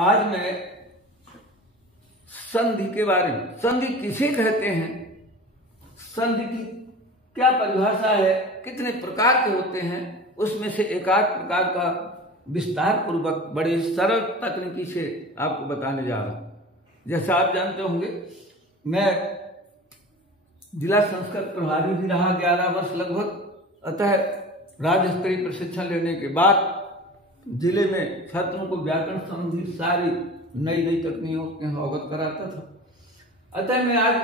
आज मैं संधि के बारे में, संधि किसे कहते हैं, संधि की क्या परिभाषा है, कितने प्रकार के होते हैं, उसमें से एक आध प्रकार का विस्तार पूर्वक बड़े सरल तकनीकी से आपको बताने जा रहा हूं। जैसा आप जानते होंगे, मैं जिला संस्कृत प्रभारी भी रहा 11 वर्ष लगभग। अतः राज्य स्तरीय प्रशिक्षण लेने के बाद जिले में छात्रों को व्याकरण संबंधी सारी नई नई तकनीकों के अवगत कराता था। अतः मैं आज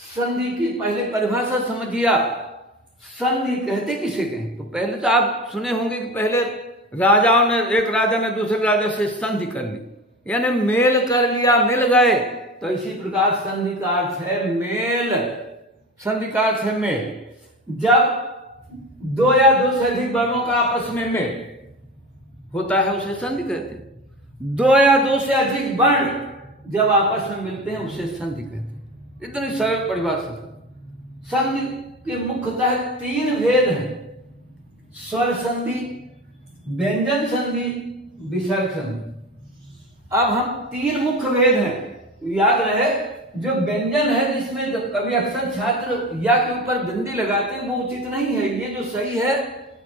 संधि की पहले परिभाषा समझिए। संधि कहते किसे कहें? तो पहले तो आप सुने होंगे कि पहले राजाओं ने, एक राजा ने दूसरे राजा से संधि कर ली, यानी मेल कर लिया, मिल गए। तो इसी प्रकार संधि का अर्थ है मेल। संधि का अर्थ है मेल। जब दो या दो से अधिक वर्णों का आपस में मेल होता है उसे संधि कहते हैं। दो या दो से अधिक वर्ण जब आपस में मिलते हैं उसे संधि कहते हैं। इतनी सरल परिभाषा। संधि के मुख्यतः 3 भेद हैं: स्वर संधि, व्यंजन संधि, विसर्ग संधि। अब हम 3 मुख्य भेद हैं। याद रहे, जो व्यंजन है जिसमें कभी अक्सर छात्र या के ऊपर बिंदी लगाते हैं वो उचित नहीं है। ये जो सही है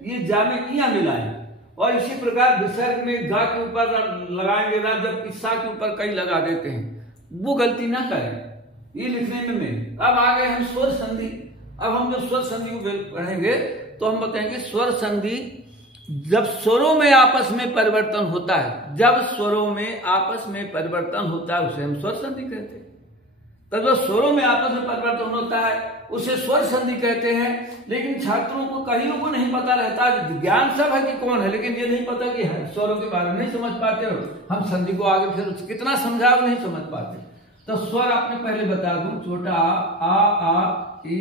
ये जा में इया मिलाएं। और इसी प्रकार विसर्ग में गा के ऊपर लगाएंगे ना, जबकि सा के ऊपर कई लगा देते हैं, वो गलती ना करें ये लिखने में। अब आ गए हम स्वर संधि। अब हम जो स्वर संधि को पढ़ेंगे तो हम बताएंगे स्वर संधि जब स्वरों में आपस में परिवर्तन होता है, जब स्वरों में आपस में परिवर्तन होता है उसे हम स्वर संधि कहते हैं। तब जब स्वरों में आपस में परिवर्तन होता है उसे स्वर संधि कहते हैं। लेकिन छात्रों को, कईयों को नहीं पता रहता, ज्ञान सब है कि कौन है, लेकिन ये नहीं पता कि स्वरों के बारे में नहीं समझ पाते हो। हम संधि को आगे फिर कितना समझाओ नहीं समझ पाते। तो स्वर आपने पहले बता दूं, छोटा आ, ई,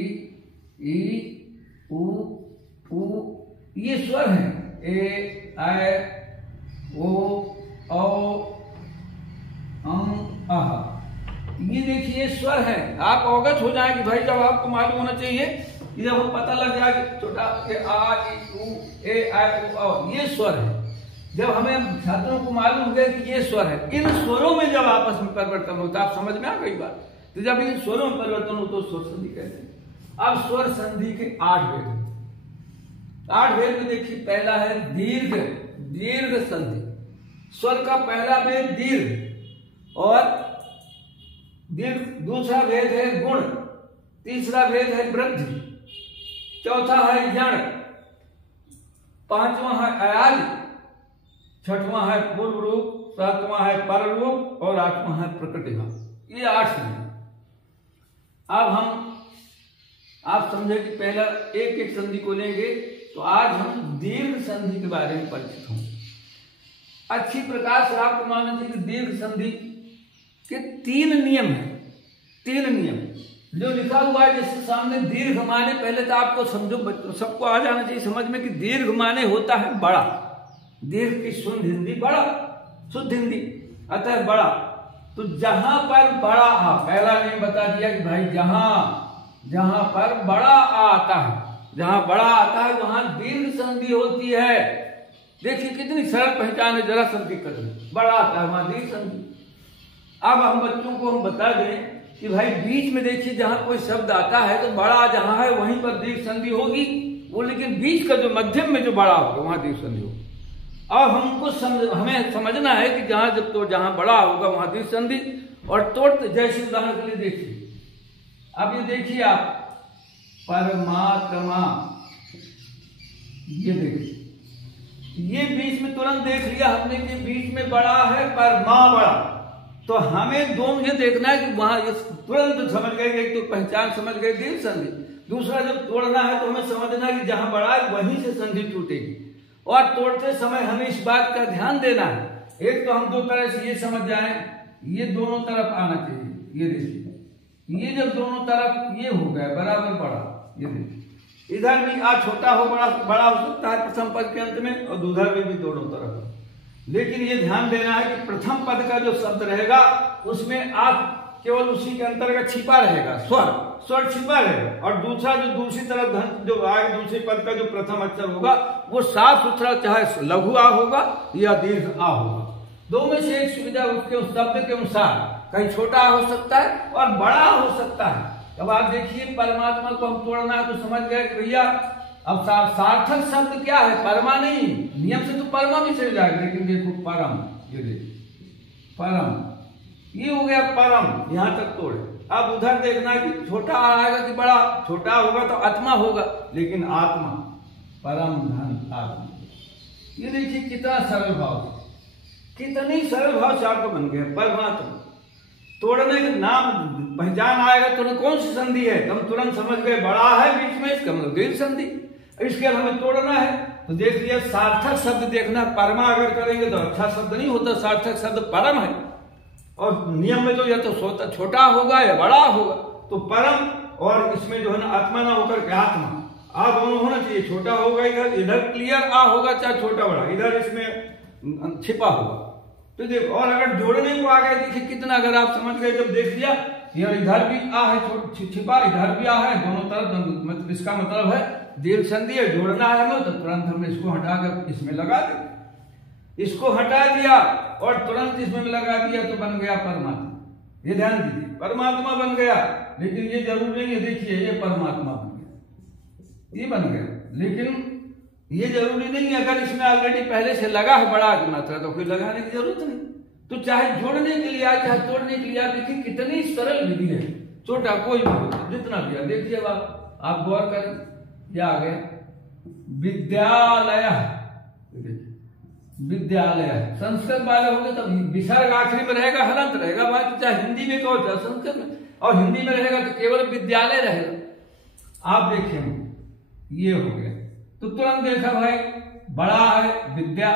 उ, ये स्वर है। ए, ऐ, ओ, अह, ये देखिए स्वर है। आप अवगत हो जाए कि भाई जब आपको मालूम होना चाहिए, जब हम पता लग जाए कि छोटा आ, ई, उ, ए, ऐ, ओ, ये स्वर है। जब हमें छात्रों को मालूम हो गया कि ये स्वर है, इन स्वरों में जब आपस में परिवर्तन होता है, आप समझ में आ गई बात। तो जब इन स्वरों में परिवर्तन हो तो स्वर संधि कहते हैं। अब स्वर संधि के 8 भेद हैं। 8 भेद में देखिए, पहला है दीर्घ संधि। स्वर का पहला भेद दीर्घ और दीर्घ। दूसरा भेद है गुण। तीसरा भेद है वृद्धि। चौथा है यण। 5वां है अयाज। 6वां है पूर्व रूप। 7वां है पर रूप और 8वां है प्रकृतिभा। ये 8 हैं। अब आप समझे कि पहला एक एक संधि को लेंगे। तो आज हम दीर्घ संधि के बारे में परिचित होंगे। अच्छी प्रकार से आपको मानना चाहिए कि दीर्घ संधि के 3 नियम हैं। 3 नियम जो लिखा हुआ है जिसके सामने दीर्घ माने, पहले तो आपको समझो, सबको आ जाना चाहिए समझ में कि दीर्घ माने होता है बड़ा। दीर्घ की शुद्ध हिंदी बड़ा, शुद्ध हिंदी, अतः बड़ा। तो जहां पर बड़ा आ, पहला नियम बता दिया कि भाई जहां पर बड़ा आ आता है, जहां बड़ा आता है वहां दीर्घ संधि होती है। देखिए कितनी सरल पहचान है, जरा संधि कर लो। बड़ा आता है वहां दीर्घ संधि। अब हम बच्चों को हम बता दें कि भाई बीच में देखिए जहां कोई शब्द आता है तो बड़ा जहां है वहीं पर दीर्घ संधि होगी वो, लेकिन बीच का जो मध्यम में जो बड़ा होगा वहां दीर्घ संधि होगी। अब हमें समझना है कि जहां बड़ा होगा वहां दीर्घ संधि। और तोड़, जैसे उदाहरण के लिए देखिए, अब ये देखिए आप, परमात्मा, ये देखिए, ये बीच में तुरंत देख लिया हमने कि बीच में बड़ा है परमा बड़ा। तो हमें दोनों ये देखना है कि वहां तुरंत समझ गए, एक तो पहचान समझ गए दीर्घ संधि। दूसरा जब तोड़ना है तो हमें समझना है कि जहां बड़ा है वहीं से संधि टूटेगी। और तोड़ते समय हमें इस बात का ध्यान देना है, एक तो हम 2 तरह से ये समझ जाए, ये दोनों तरफ आना चाहिए। ये देखिए, ये जब दोनों तरफ ये हो गया बराबर बड़ा, ये देखिए, इधर भी आ छोटा हो बड़ा हो सकता है प्रथम पद के अंत में, और उधर में भी दोनों तरफ। लेकिन ये ध्यान देना है कि प्रथम पद का जो शब्द रहेगा उसमें आप केवल उसी के अंतर्गत छिपा रहेगा, स्वर छिपा रहेगा। और दूसरा जो दूसरी तरफ धन जो आगे दूसरे पद का जो प्रथम अक्षर होगा वो साफ सुथरा, चाहे लघु आ होगा या दीर्घ आ होगा। दो में से एक सुविधा उसके उस शब्द के अनुसार कहीं छोटा हो सकता है और बड़ा हो सकता है। अब आप देखिए परमात्मा को हम तोड़ना तो समझ गए कि भैया अब सार्थक शब्द क्या है, परमा नहीं, नियम से तो परमा भी चल जाएगा, लेकिन देखो परम, ये देखिए परम, ये हो गया परम, यहां तक तोड़े। अब उधर देखना है कि छोटा आएगा कि बड़ा, छोटा होगा तो आत्मा होगा, लेकिन आत्मा परम धन आत्मा, ये देखिए कितना सरल भाव, कितनी सरल भाव से आपको बन गया परमात्मा। तोड़ने के नाम पहचान आएगा तुरंत कौन सी संधि है, हम तुरंत समझ गए बड़ा है बीच में, इसका मतलब दीर्घ संधि, इसके हमें तोड़ना है। तो देख लिया सार्थक शब्द देखना, परमा अगर करेंगे तो अच्छा शब्द नहीं होता, सार्थक शब्द परम है, और नियम में तो या तो छोटा होगा या बड़ा होगा, तो परम, और इसमें जो है ना आत्मा ना होकर के आत्मा, आ दोनों होना चाहिए, छोटा होगा इधर क्लियर आ होगा, चाहे छोटा बड़ा, इधर इसमें छिपा होगा। तो देखो, और अगर जोड़ने को आ गए देखिए कितना, अगर आप समझ गए, जब देख लिया इधर भी आ है छिपा, इधर भी आ है, दोनों तरफ, इसका मतलब है दीर्घ संधि है, जोड़ना है हमें, तो तुरंत हमने इसको हटाकर इसमें लगा दिया, इसको हटा दिया और तुरंत इसमें लगा दिया, तो बन गया परमात्मा। ये ध्यान दीजिए, परमात्मा बन गया, लेकिन ये जरूर नहीं है, देखिए ये परमात्मा बन गया, ये बन गया, लेकिन ये जरूरी नहीं है अगर इसमें ऑलरेडी पहले से लगा है बड़ा की मात्रा, तो कोई लगाने की जरूरत नहीं। तो चाहे जोड़ने के लिए आए चाहे तोड़ने के लिए आए, देखिए कितनी सरल विधि है, छोटा कोई भी होता जितना भी है। देखिए अब आप गौर करें, क्या आ गया विद्यालय, विद्यालय, संस्कृत वाले होंगे तो विसर्ग आखिरी में रहेगा, हलंत रहेगा, बाकी चाहे हिंदी में कहो चाहे संस्कृत में, और हिंदी में रहेगा तो केवल विद्यालय रहेगा। आप देखिए ये हो गया, तो तुरंत देखा भाई बड़ा है विद्या,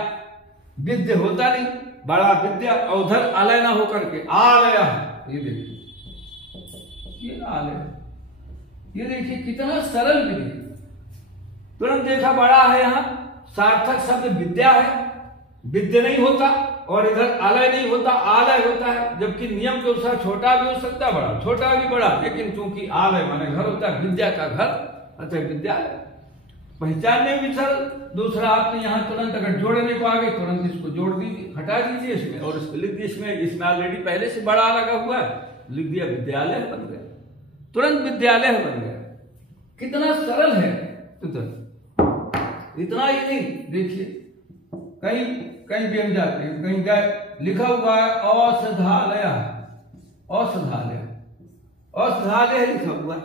विद्य होता नहीं, बड़ा विद्या, और उधर आलय ना होकर के आलय है, ये देखिए ये आलय, ये देखिए कितना सरल विधि, तुरंत देखा बड़ा है, यहां सार्थक शब्द विद्या है, विद्य नहीं होता, और इधर आलय नहीं होता, आलय होता है, जबकि नियम के अनुसार छोटा भी हो सकता है बड़ा, छोटा भी बड़ा, लेकिन क्योंकि आलय माने घर होता है, विद्या का घर, अच्छा विद्यालय, पहचानने भी सरल। दूसरा आपने यहाँ तुरंत अगर जोड़ने को आ गए, तुरंत इसको जोड़ दीजिए, हटा दीजिए इसमें, और इसको लिख दीजिए, इसमें ऑलरेडी पहले से बड़ा लगा हुआ है, लिख दिया विद्यालय बन गया, तुरंत विद्यालय बन गया, कितना सरल है। तो इतना ही नहीं, देखिए कहीं कहीं भी हम जाते हैं, कहीं गए लिखा हुआ है औषधालय, औषधालय, औषधालय लिखा हुआ है,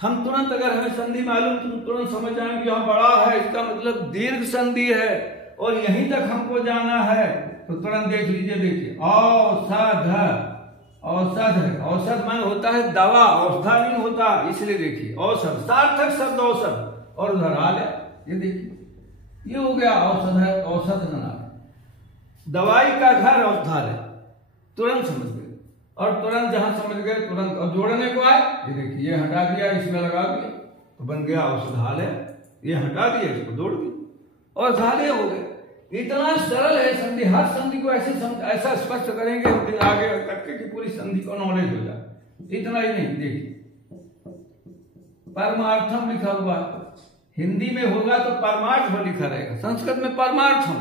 हम तुरंत अगर हमें संधि मालूम तो तुरंत समझ जाएंगे यहाँ बड़ा है, इसका मतलब दीर्घ संधि है, और यहीं तक हमको जाना है, तो तुरंत देख लीजिए, देखिए औषध, औषध है, औषध मान होता है दवा, औषधा नहीं होता, इसलिए देखिए औषध, सार्थक शब्द औषध, और उधर आलय, ये देखिए ये हो गया औषध है, औषध नाम, दवाई का घर औषधालय, तुरंत समझ गए, और तुरंत जहां समझ गए तुरंत, और जोड़ने को आए, ये देखिए ये हटा दिया, इसमें लगा दिया, तो बन गया औषधालय, ये हटा दिया, इसको जोड़ दिया, औषधालय हो गया। इतना सरल है संधि, हर संधि को ऐसे ऐसा स्पष्ट करेंगे आगे तक की पूरी संधि को नॉलेज हो जाए। इतना ही नहीं, देखिए परमार्थम लिखा हुआ, हिंदी में होगा तो परमार्थ लिखा रहेगा, संस्कृत में परमार्थम,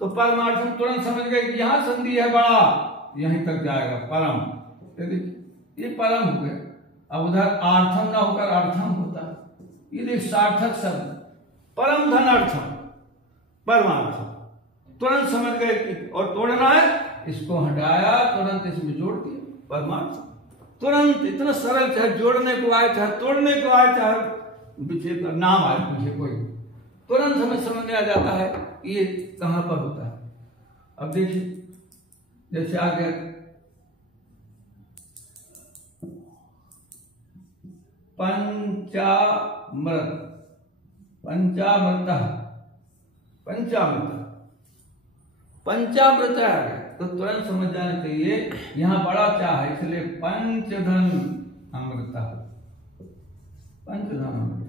तो परमार्थम तुरंत समझ गए कि यहां संधि है बड़ा, यहीं तक जाएगा परम, ये परम हो गया। अब उधर आर्थम ना होकर अर्थम होता है, ये देख सार्थक शब्द, परम धन अर्थम, परमार्थम, तुरंत समझ गए कि, और तोड़ना है, इसको हटाया, तुरंत इसमें जोड़ दिया, परमार्थम, तुरंत इतना सरल, चाहे जोड़ने को आए, चाहे तोड़ने को आए, चाहे नाम आए मुझे कोई, तुरंत हमें समझ में आ जाता है ये कहां पर होता है। अब देखिए जैसे आ गया पंचामृत, पंचामृत, पंचामृत, पंचामृत आ गया, तो तुरंत समझ जाना चाहिए यहां बड़ा क्या है, इसलिए पंचधन अमृत, पंचधन अमृत,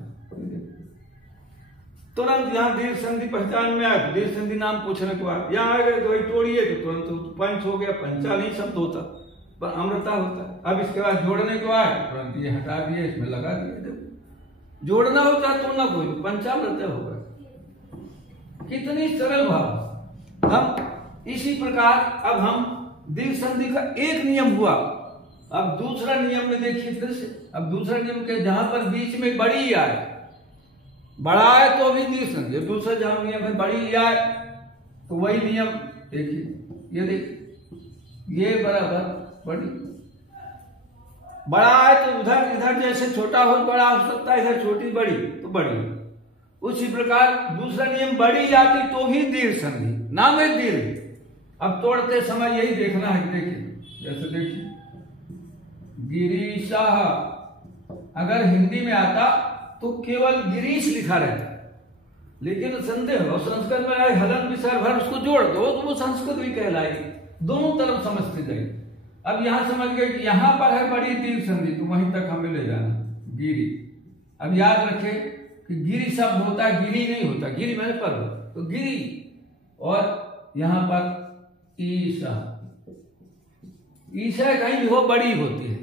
तुरंत यहाँ दीर्घ संधि पहचान में आए, दीर्घ संधि नाम पूछने को आए, यहाँ आ गए तो वही तोड़िए, तो तुरंत पंच हो गया, पंचा नहीं शब्द होता, पर अमृता होता है। अब इसके बाद जोड़ने को आए, तुरंत ये हटा दिए, इसमें लगा दिए, देखो जोड़ना होता है तोड़ना कोई, पंचामृत होगा, कितनी सरल भाव। हम इसी प्रकार अब हम दीर्घ संधि का एक नियम हुआ। अब दूसरा नियम में देखिए फिर से, अब दूसरा नियम के जहां पर बीच में बड़ी आए, बड़ा है तो भी दीर्घ संधि, दूसरा जहां नियम है बड़ी आए तो वही नियम देखिए, ये देखिए ये बराबर बड़ी, बड़ा है तो उधर इधर जैसे छोटा हो बड़ा हो सकता है, इधर छोटी बड़ी तो बड़ी। उसी प्रकार दूसरा नियम बड़ी जाती तो भी दीर्घ संधि, नाम है दीर्घ। अब तोड़ते समय यही देखना है, देखिए जैसे देखिए गिरीशाह, अगर हिंदी में आता तो केवल गिरीश लिखा रहता, लेकिन संदेह हो संस्कृत में आए हलन विसर्ग भर उसको जोड़ दो तो वो संस्कृत भी कहलाएगी, दोनों तरफ समझते जाएगी। अब यहां समझ गए कि यहां पर है बड़ी दीर्घ संधि तो वहीं तक हमें ले जाना गिरी। अब याद रखें कि गिरी शब्द होता है, गिरी नहीं होता, गिरी मैंने पर्वत तो गिरी, और यहां पर ईशा, ईशा कहीं भी हो बड़ी होती है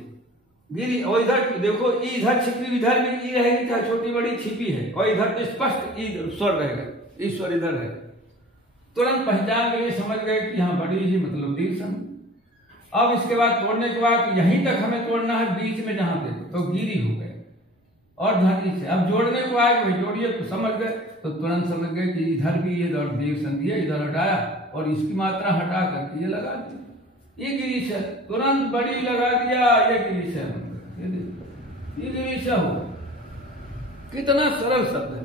गिरी। और इधर देखो इधर छिपी, इधर भी ई रहेगी चाहे छोटी बड़ी छिपी है, और इधर तो स्पष्ट ई स्वर रहेगा, ईश्वर इधर है। तुरंत पहचान के ये समझ गए कि यहाँ बड़ी ही मतलब दीर्घ संधि। अब इसके बाद तोड़ने के बाद यहीं तक हमें तोड़ना है, बीच में जहां पे तो गिरी हो गए और धनी से। अब जोड़ने को आए भाई जोड़िए तो समझ गए, तो तुरंत समझ गए कि इधर भी ये दीर्घ संधि है, इधर हटाया और इसकी मात्रा हटा करके ये लगा दिया, ये गिरीश है, तुरंत बड़ी लगा दिया, ये गिरीश है, ये गिरीश हो। कितना सरल शब्द है,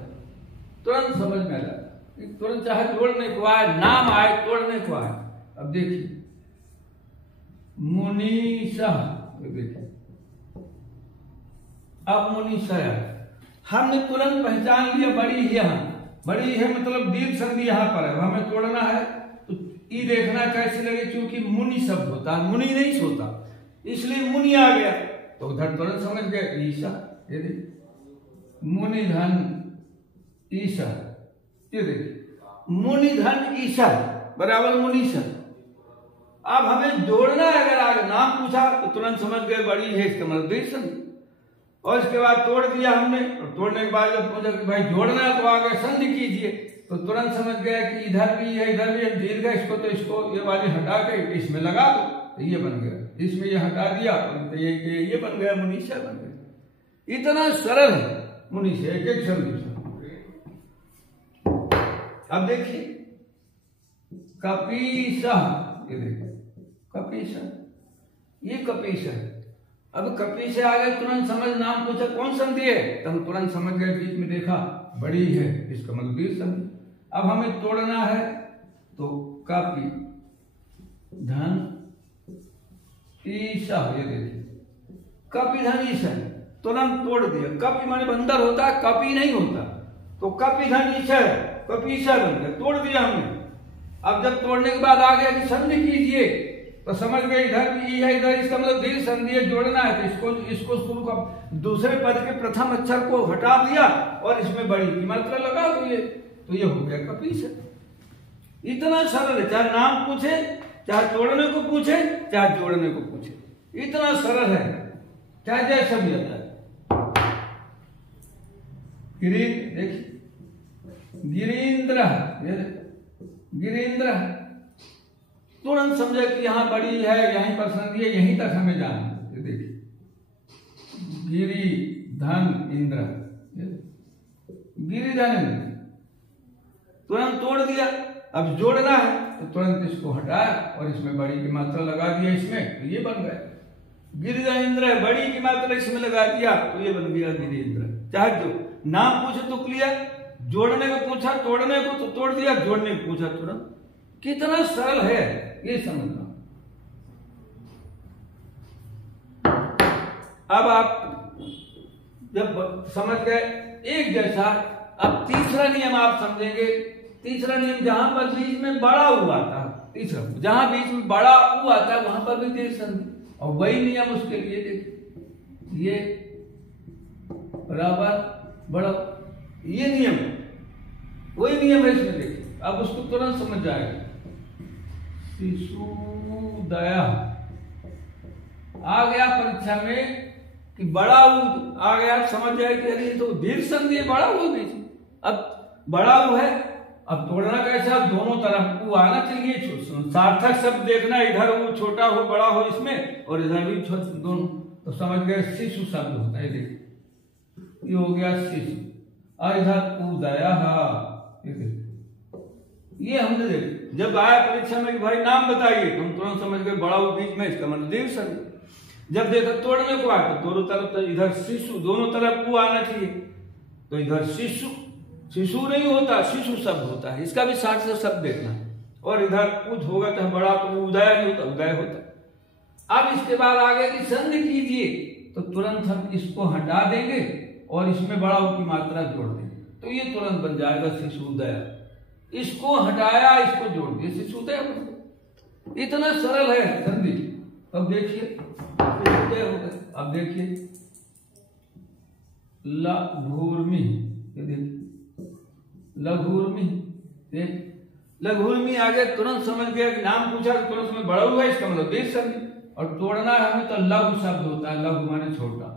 तुरंत समझ में आ जाता, तुरंत चाहे जोड़ने को आए, नाम आए, तोड़ने को आए। अब देखिए मुनीषा, देखिए अब मुनीषा हमने तुरंत पहचान लिया बड़ी ही, यहाँ बड़ी है मतलब दीर्घ संधि यहाँ पर है, हमें तोड़ना है तो ई देखना कैसे लगे, क्योंकि मुनि शब्द होता है, मुनि नहीं सोता, इसलिए मुनि आ गया तो उधर तुरंत समझ गए ईशा, ये देखिए मुनि धन ईशा, ये देखिए मुनि धन ईशा बराबर मुनीषा। अब हमें जोड़ना है, अगर आगे नाम पूछा तो तुरंत समझ गए बड़ी है, इसका मतलब दीर्घ संधि। और इसके बाद तोड़ दिया हमने, और तोड़ने के बाद जब पूछा कि भाई जोड़ना है तो आगे संधि कीजिए, तो तुरंत समझ गया कि इधर भी है, इधर भी है, दीर्घ है, इसको तो इसको ये वाली हटा के इसमें लगा दो तो ये बन गया, इसमें ये हटा दिया तो ये बन गया, मुनीषा बन गया। इतना सरल है मुनीषा, एक एक संधि। अब देखिए कपीसा, ये देखिए कपीसा, ये कपीसा है। अब कपी से आगे तुरंत समझ, नाम पूछा कौन संधि है तो हम तुरंत समझ गए, बीच में देखा बड़ी है, इसका मतलब दीर्घ संधि। अब हमें तोड़ना है तो कपी धन ईशा, ये देखिए कपी धन ईशा, तुरंत तोड़ दिया। कपी माने बंदर होता है, कपी नहीं होता, तो कपी धन ईशा कपीशा बन गया, तोड़ दिया हमने। अब जब तोड़ने के बाद आ गया कि संधि कीजिए तो समझ गए इधर भी ई है, इधर इसका मतलब दीर्घ संधि है, जोड़ना है तो इसको शुरू का दूसरे पद के प्रथम अक्षर को हटा दिया और इसमें बड़ी की मात्रा लगा तो ये हो गया कपीशा। इतना सरल है, चाहे नाम पूछे, चाहे तोड़ने को पूछे, चाहे जोड़ने को पूछे, इतना सरल है, चाहे जैसा भी आता है। देखिए गिरीन्द्र, गिरीन्द्र तुरंत समझे कि यहाँ बड़ी है, यहीं पर संधि है, यहीं तक हमें जाना है। देखिए गिरी धन इंद्र, गिरी धन इंद्र, तुरंत तोड़ दिया। अब जोड़ना है तो तुरंत इसको हटाया और इसमें बड़ी की मात्रा लगा दिया, इसमें तो ये बन गया गिरिधन इंद्र है, बड़ी की मात्रा इसमें लगा दिया तो ये बन गया गिरी इंद्र। चाहे जो नाम पूछे तो क्लियर, जोड़ने को पूछा, तोड़ने को तो तोड़ दिया, जोड़ने को पूछा तुरंत। कितना सरल है ये समझना। अब आप जब समझ गए एक जैसा, अब तीसरा नियम आप समझेंगे। तीसरा नियम जहां पर बीच में बड़ा हुआ था, तीसरा जहां बीच में बड़ा हुआ था वहां पर भी दीर्घ संधि, और वही नियम उसके लिए देखिए, ये बराबर बड़ा, ये नियम वही नियम है इसमें। देखिए अब उसको तुरंत समझ जाएगा। शिशुदया आ गया परीक्षा में कि बड़ा आ गया, समझ जाए कि अरे तो दीर्घ संधि बड़ा हुआ बीच। अब बड़ा है अब तोड़ना कैसा, दोनों तरफ ऊ आना चाहिए, सार्थक शब्द देखना, इधर वो छोटा हो बड़ा हो इसमें और इधर भी दोनों, तो समझ गए शिशु शब्द होता है। देखिए ये हो गया शिशु, और इधर उदया, ये हमने देख जब आया परीक्षा में कि भाई नाम बताइए, हम तुरंत समझ गए बड़ा हो बीच में, इसका मतलब दीर्घ शब्द। जब देखा तोड़ने को आया तो दोनों तरफ, तो इधर शिशु, दोनों तरफ ऊ आना चाहिए, तो इधर शिशु, शिशु नहीं होता, शिशु शब्द होता है, इसका भी सार्थक शब्द देखना। और इधर उद होगा तो बड़ा, तो उदय नहीं होता, उदय होता। अब इसके बाद आगे की संधि कीजिए, तो तुरंत हम इसको हटा देंगे और इसमें बड़ा की मात्रा जोड़ देंगे, तो ये तुरंत बन जाएगा शिशुदय। इसको हटाया, इसको जोड़ दिया, शिशुदय बन गया। इतना सरल है संधि। अब देखिए शिशुदय हो गया। अब देखिए लघूर्मी, देखिए लघूर्मी, लघूर्मी आगे तुरंत समझ गया कि नाम पूछा तो तुरंत समझ बड़ा हुआ, इसका मतलब दीर्घ संधि। और तोड़ना है हमें तो लघु शब्द होता है, लघु माने छोटा।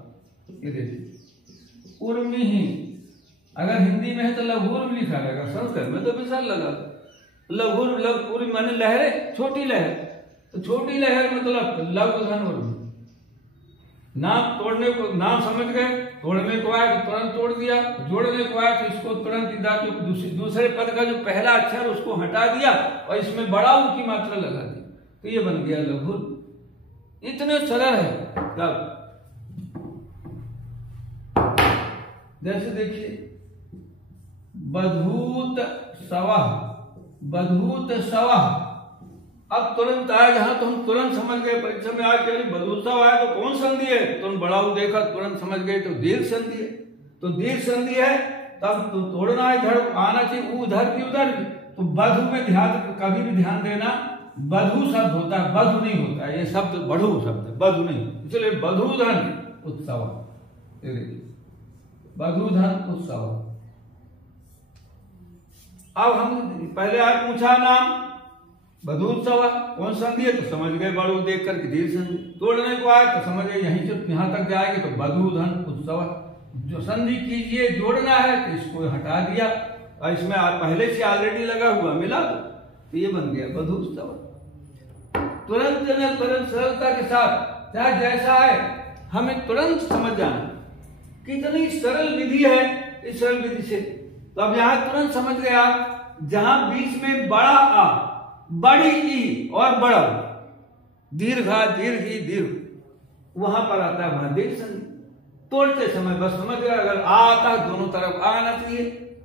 ये देखिए उर्मी ही, अगर हिंदी में है तो लघुर्म लिखा रहेगा, संस्कृत में तो विशाल लगा। लघुर्म माने लहरें, छोटी लहर, तो छोटी लहर मतलब लघु धन उर्मी। नाम तोड़ने को, नाम समझ गए, तोड़ने को आया तो तुरंत तोड़ दिया, जोड़ने को आया तो इसको तुरंत इधर जो दूसरे पद का जो pहला अक्षर उसको हटा दिया और इसमें बड़ा ऊ की मात्रा लगा दी, तो ये बन गया लघु। इतने सरल है। तब जैसे देखिए बधूत सवह, बधूत सवह, अब तुरंत आया जहां तो हम तुरंत समझ गए, परीक्षा में आज कह बधूत्सव आया तो कौन संधि है, तुरंत बड़ा देखा तुरंत समझ गए तो दीर्घ संधि है। तो दीर्घ संधि है तब तो तोड़ना है, इधर आना चाहिए, उधर की उधर। तो बधु में ध्यान, कभी भी ध्यान देना, बधु शब्द होता है, बधु नहीं होता है, ये शब्द बढ़ू शब्द है, बधु नहीं, इसलिए बधूधन उत्सव, बधूधन उत्सव। अब हम पहले आज पूछा नाम बधूत्सव कौन संधि है, तो समझ गए बड़ू देख करके दीर्घ संधि। तोड़ने को आए तो समझ गए यहीं से यहां तक जाएंगे तो बधूधन उत्सव। जो संधि कीजिए, जोड़ना है तो इसको हटा दिया और इसमें पहले से ऑलरेडी लगा हुआ मिला तो ये बन गया बधूत्सव। तुरंत तुरंत सरलता के साथ, चाहे जैसा है हमें तुरंत समझ जाना। कितनी सरल विधि है, इस सरल विधि से तो अब यहां तुरंत समझ गए आप, जहां बीच में बड़ा आ, बड़ी ई और बड़ा दीर्घा, दीर्घी, दीर्घ, वहां पर आता है वहां दीर्घ संधि। तोड़ते समय बस समझ गया, अगर आ आता है दोनों तरफ आ आना चाहिए,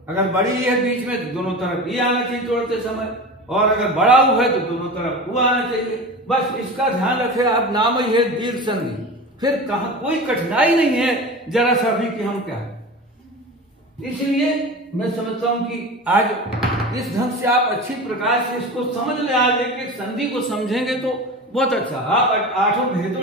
अगर बड़ी है बीच में तो दोनों तरफ ई आना चाहिए तोड़ते समय, और अगर बड़ा ऊ है तो दोनों तरफ ऊ आना चाहिए। बस इसका ध्यान रखें आप, नाम ही है दीर्घ संधि, फिर कहा कोई कठिनाई नहीं है जरा सा भी कि हम क्या है। इसलिए मैं समझता हूं कि आज इस ढंग से आप अच्छी प्रकार से इसको समझ ले, आज एक संधि को समझेंगे तो बहुत अच्छा। आप आठों भेदों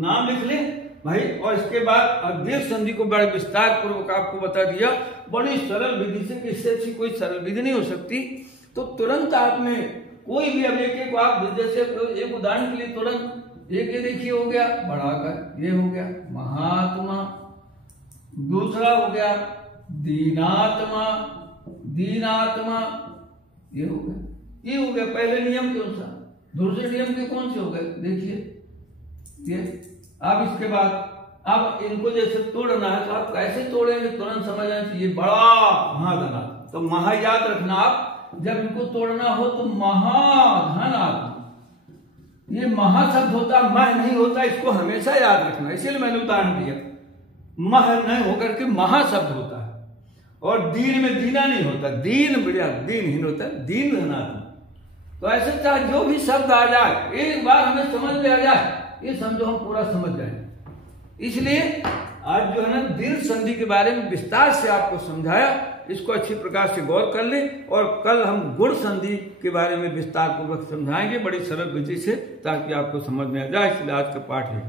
नाम लिख लें भाई, और इसके बाद दीर्घ संधि को बड़े विस्तार पूर्वक आपको बता दिया, बड़ी सरल विधि से, इससे अच्छी कोई सरल विधि नहीं हो सकती। तो तुरंत आपने कोई भी, अब एक आप जैसे एक उदाहरण के लिए तुरंत एक ये देखिए हो गया बड़ा कर, ये हो गया महात्मा, दूसरा हो गया दीनात्मा, दीनात्मा, ये हो गया, ये हो गया पहले नियम के अनुसार। दूसरे नियम के कौन से हो गए देखिए ये। अब इसके बाद अब इनको जैसे तोड़ना है तो आप कैसे तोड़ेंगे, तुरंत समझ आना चाहिए बड़ा महाधना, तो महा याद रखना आप, जब इनको तोड़ना हो तो महाधन आत्मा, ये महा शब्द होता, मह नहीं होता, इसको हमेशा याद रखना। इसीलिए मैंने उदाहरण दिया, मह नहीं होकर के महा शब्द होता है, और दीन में दीना नहीं होता, दीन बढ़िया दीनहीन होता है, दीन धनात्मा। तो ऐसे चाहे जो भी शब्द आ जाए, एक बार हमें समझ में आ जाए, ये समझो हम पूरा समझ जाए। इसलिए आज जो है ना दीर्घ संधि के बारे में विस्तार से आपको समझाया, इसको अच्छी प्रकार से गौर कर लें, और कल हम गुण संधि के बारे में विस्तार पूर्वक समझाएंगे बड़ी सरल विधि से, ताकि आपको समझ में आ जाए। इसलिए आज का पाठ है।